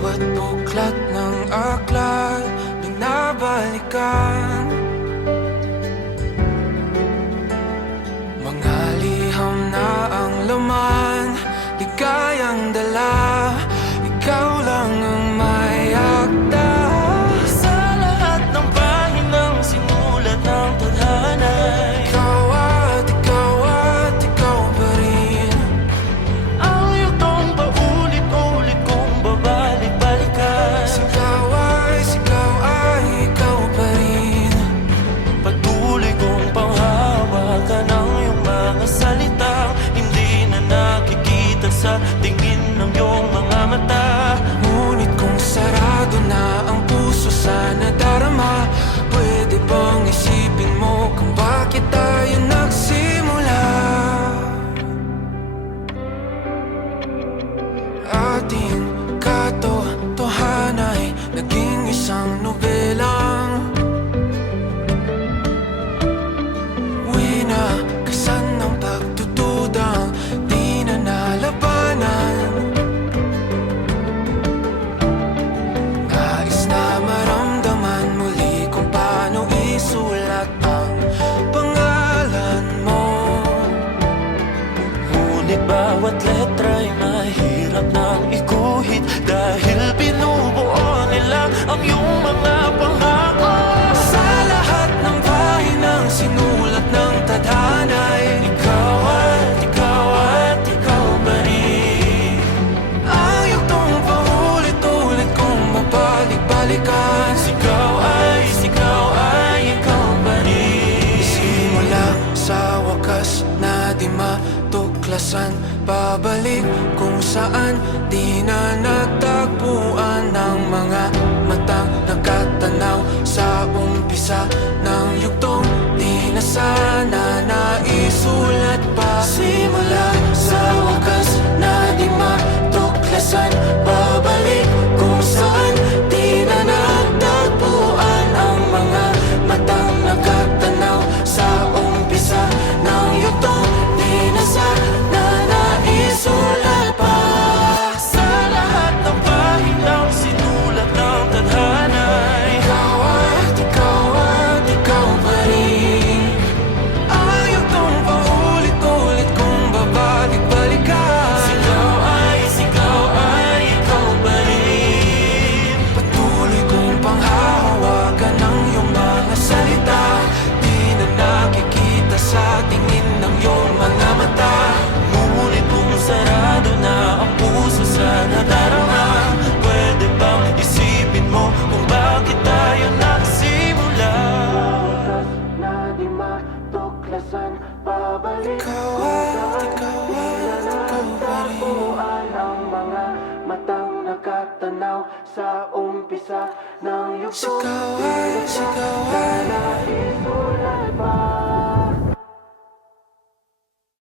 Bawat buklat ng aklat binabalikan, mga liham na ang laman, ligayang dala. Ikaw lang ang may akda sa lahat ng pahinang sinulat ng tadhana. Ikaw at ikaw pa rin. Ang yugtong paulit-ulit kong babalik-balikan. Sigaw ay ikaw pa rin. Patuloy kong panghawakan ang iyong mga salitang hindi na nakikita sa tingin ng iyong mga mata. Ngunit kung sarado na ang puso sa nadarama, pwede bang isipin mo kung bakit tayo nagsimula? Ating katotohanan ay naging isang nobelang winakasan ng pagtutudang di na nalabanan. Nais na maramdaman muli kung paano isulat ang pangalan mo. Ngunit bawat letra'y mahirap nang iguhit dahil binubuo nila ang iyong mga pangako. Sa lahat ng pahinang sinulat ng tadhana ay Ikaw at ikaw pa rin. ang yugtong paulit-ulit kong mabalik-balikan. Sigaw ay ikaw pa rin. Simula sa wakas na di matuklasan, babalik kung saan di na natagpuan ng mga matang nakatanaw sa umpisa ng yugtong di na sana naisulat pa. Simula sa wakas na di matuklasan, babalik kung saan di na natagpuan ang mga matang nakatanaw sa umpisa ng yugtong di na sana naisulat pa. Sa lahat ng pahinang sinulat ng tadhana. Ikaw at ikaw pa rin. Ang yugtong paulit-ulit kong babalik-balikan. Sigaw ay ikaw pa rin. Patuloy kong panghahawakan ang iyong mga salita, di na nakikita sa tingin ng iyong mga mata. Ngunit kung sarado na ang puso sa nadarama, pwede bang isipin mo kung bakit tayo nagsimula? Na di matuklasan, babalik ikaw at ikaw pa rin. Ang mga matang nakatanaw sa umpisa ng yugtong. Sigaw